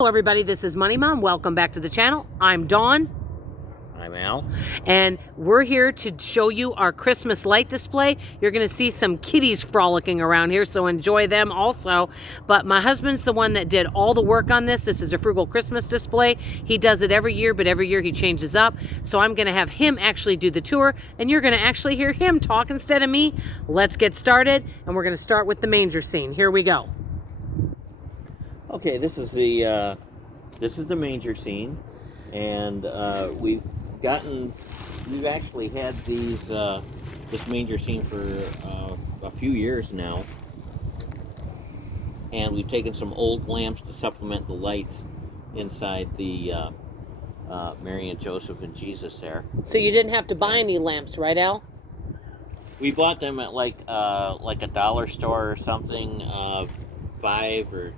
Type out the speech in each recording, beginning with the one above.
Hello everybody, this is Money Mom. Welcome back to the channel. I'm Dawn. I'm Al. And we're here to show you our Christmas light display. You're going to see some kitties frolicking around here, so enjoy them also. But my husband's the one that did all the work on this. This is a Frugal Christmas display. He does it every year, but every year he changes up. So I'm going to have him actually do the tour, and you're going to actually hear him talk instead of me. Let's get started, and we're going to start with the manger scene. Here we go. Okay, this is the manger scene, and we've actually had this manger scene for a few years now, and we've taken some old lamps to supplement the lights inside the Mary and Joseph and Jesus there. So you didn't have to buy any lamps, right, Al? We bought them at like a dollar store or something 5 or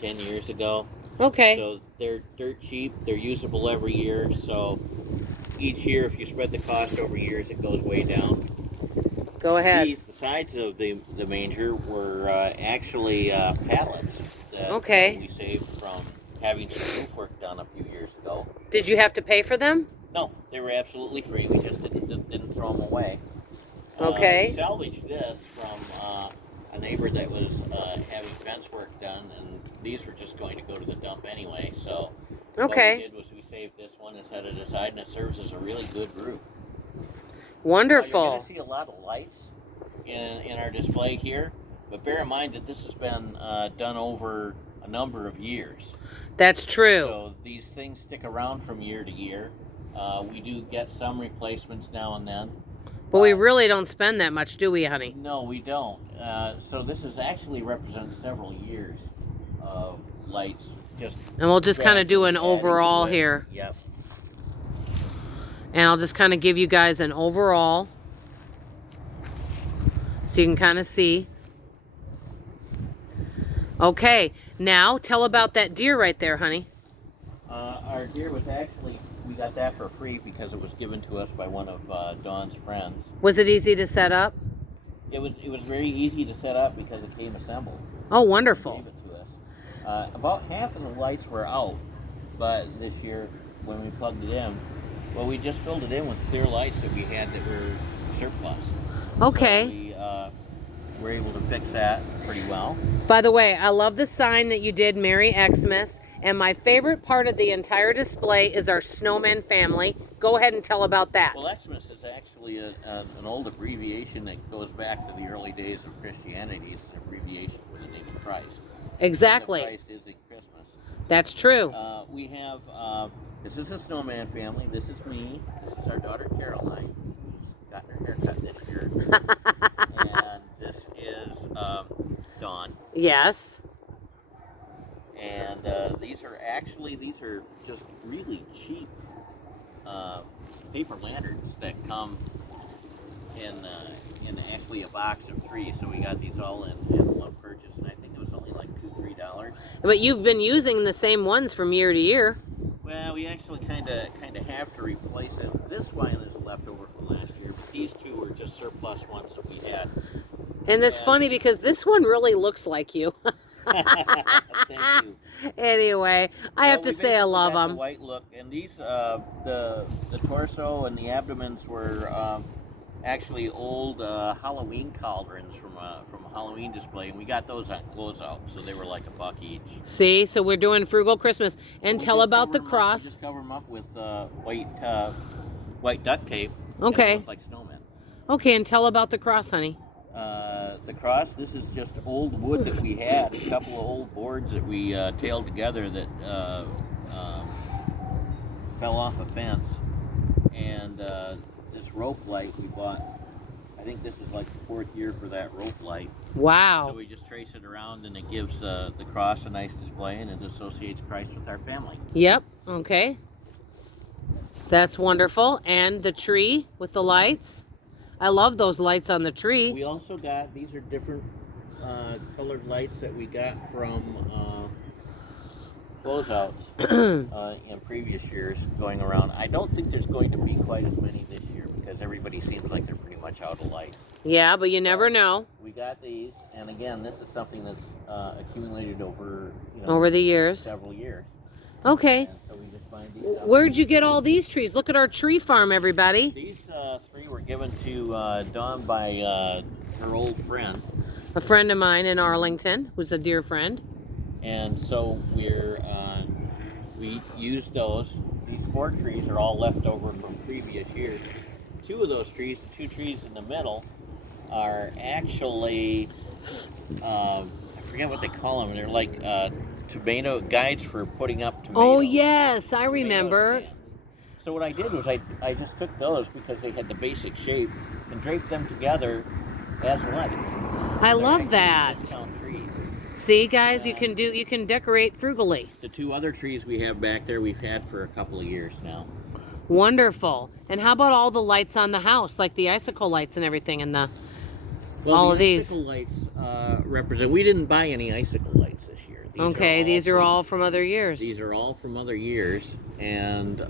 10 years ago. Okay. So they're dirt cheap. They're usable every year. So each year, if you spread the cost over years, it goes way down. Go ahead. The sides of the manger were actually pallets that we saved from having some roof work done a few years ago. Did you have to pay for them? No, they were absolutely free. We just didn't throw them away. Okay. We salvaged this from a neighbor that was having fence work done, and these were just going to go to the dump anyway. So what we did was we saved this one and set it aside, and it serves as a really good roof. Wonderful. You're going to see a lot of lights in our display here, but bear in mind that this has been done over a number of years. That's true. So these things stick around from year to year. We do get some replacements now and then. But we really don't spend that much, do we, honey? No, we don't. So this is actually represents several years of lights. And we'll just kind of do an overall here. Yep. And I'll just kind of give you guys an overall, so you can kind of see. Okay, now tell about that deer right there, honey. Our deer was actually, we got that for free because it was given to us by one of Dawn's friends. Was it easy to set up? It was very easy to set up because it came assembled. Oh, wonderful. They gave it to us. About half of the lights were out, but this year when we plugged it in, well, we just filled it in with clear lights that we had that were surplus. Okay. So we were able to fix that pretty well. By the way, I love the sign that you did, Merry Xmas, and my favorite part of the entire display is our snowman family. Go ahead and tell about that. Well, Xmas is actually an old abbreviation that goes back to the early days of Christianity. It's an abbreviation for the name of Christ. Exactly. Christ is in Christmas. That's true. We have, this is a snowman family. This is me. This is our daughter Caroline, who's gotten her hair cut this year. And this is Dawn. Yes. And these are just really cheap paper lanterns that come in actually a box of 3. So we got these all in one purchase, and I think it was only like $2-3. But you've been using the same ones from year to year. Well, we actually kind of have to replace it. This one is leftover from last year, but these two were just surplus ones that we had. And it's funny because this one really looks like you. Thank you. Anyway, I have to say I love them. The white look, and these the torso and the abdomens were actually old Halloween cauldrons from a Halloween display, and we got those on closeout, so they were like $1 each. See, so we're doing Frugal Christmas, and tell about the cross. We just cover them up with white duct tape. Okay. It looks like snowmen. Okay, and tell about the cross, honey. The cross, this is just old wood that we had, a couple of old boards that we tailed together that fell off a fence, and this rope light we bought, I think this is like the 4th year for that rope light. Wow. So we just trace it around, and it gives the cross a nice display, and it associates Christ with our family. Yep, okay. That's wonderful. And the tree with the lights. I love those lights on the tree. We also got, these are different colored lights that we got from closeouts in previous years going around. I don't think there's going to be quite as many this year because everybody seems like they're pretty much out of light. Yeah, but you never know. We got these, and again, this is something that's accumulated over over the years. Several years. Okay. And so we just find these out. Where'd you get all these trees? Look at our tree farm, everybody. These 3 were given to Dawn by her old friend. A friend of mine in Arlington, who's a dear friend. And so we used those. These 4 trees are all left over from previous years. 2 of those trees, the 2 trees in the middle, are actually, I forget what they call them. They're like tomato guides for putting up tomatoes. Oh, yes, I remember. Stands. So what I did was I just took those because they had the basic shape and draped them together as lights. I love that. Discount trees. See, guys, you can decorate frugally. The 2 other trees we have back there we've had for a couple of years now. Wonderful. And how about all the lights on the house, like the icicle lights and everything, and all of these? Icicle lights represent. We didn't buy any icicle lights this year. These are all from other years. These are all from other years, and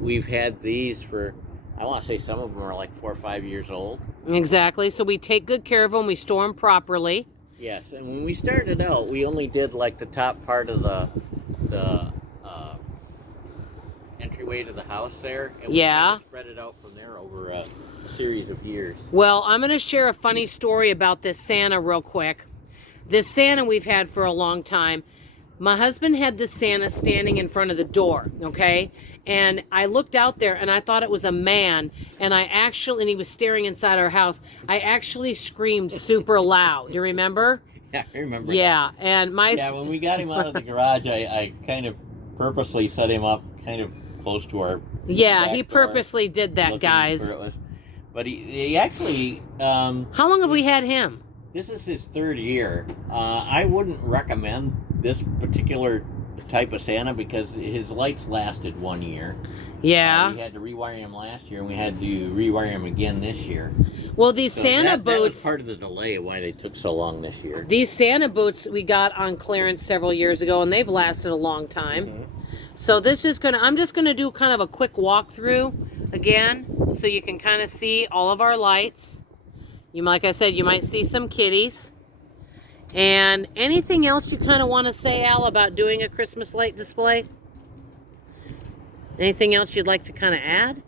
we've had these for, I want to say some of them are like 4 or 5 years old. Exactly. So we take good care of them. We store them properly. Yes, and when we started out, we only did like the top part of the entryway to the house there, and we kind of spread it out from there over a series of years. Well, I'm going to share a funny story about this Santa real quick. This Santa we've had for a long time. My husband had this Santa standing in front of the door, okay? And I looked out there and I thought it was a man, and he was staring inside our house. I actually screamed super loud. Do you remember? Yeah, I remember. Yeah, and when we got him out of the garage, I kind of purposely set him up kind of close to our he purposely did that, guys. But he actually how long have we had him? This is his 3rd year. I wouldn't recommend this particular type of Santa because his lights lasted 1 year. Yeah. We had to rewire him last year, and we had to rewire him again this year. Well, these Santa boots... That was part of the delay of why they took so long this year. These Santa boots we got on clearance several years ago, and they've lasted a long time. Mm-hmm. So I'm just gonna do kind of a quick walkthrough again, so you can kind of see all of our lights. Like I said, you might see some kitties. And anything else you kind of want to say, Al, about doing a Christmas light display? Anything else you'd like to kind of add?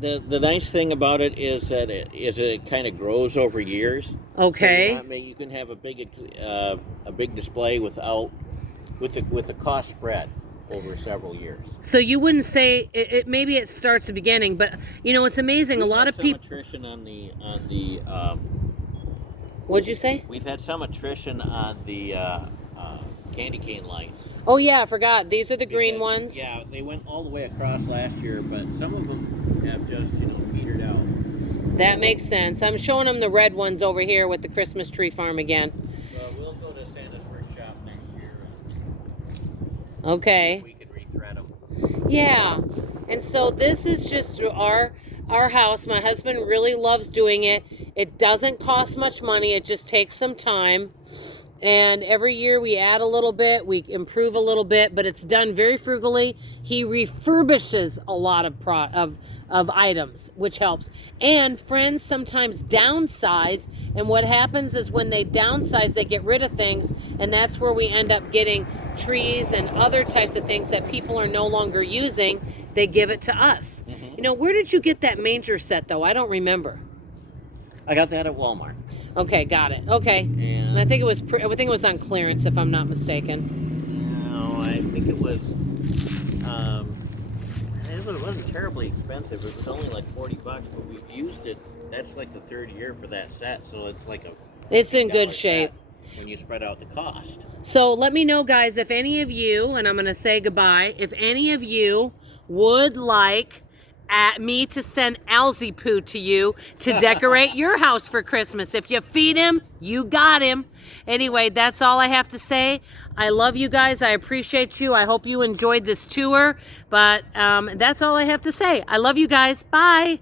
The nice thing about it is that it kind of grows over years. Okay. So you can have a big display with the cost spread over several years. So you wouldn't say maybe it starts at the beginning, but it's amazing. A lot of people. Attrition on the What'd you say? We've had some attrition on the candy cane lights. Oh yeah, I forgot. These are the green ones. Yeah, they went all the way across last year, but some of them have just petered out. That makes sense. I'm showing them the red ones over here with the Christmas tree farm again. We'll go to Santa's workshop next year. Okay. We could rethread them. Yeah, and so this is just our house. My husband really loves doing it. It doesn't cost much money. It just takes some time. And every year we add a little bit, we improve a little bit, but it's done very frugally. He refurbishes a lot of items, which helps. And friends sometimes downsize, and what happens is when they downsize, they get rid of things, and that's where we end up getting trees and other types of things that people are no longer using. They give it to us. Mm-hmm. Where did you get that manger set, though? I don't remember. I got that at Walmart. Okay, got it. Okay, and I think it was on clearance, if I'm not mistaken. No, I think it was. It wasn't terribly expensive. It was only like $40, but we've used it. That's like the 3rd year for that set, so it's like It's in good shape when you spread out the cost. So let me know, guys, if any of you, and I'm going to say goodbye, if any of you would like me to send Alzy Poo to you to decorate your house for Christmas. If you feed him, you got him. Anyway, that's all I have to say. I love you guys. I appreciate you. I hope you enjoyed this tour. But that's all I have to say. I love you guys. Bye.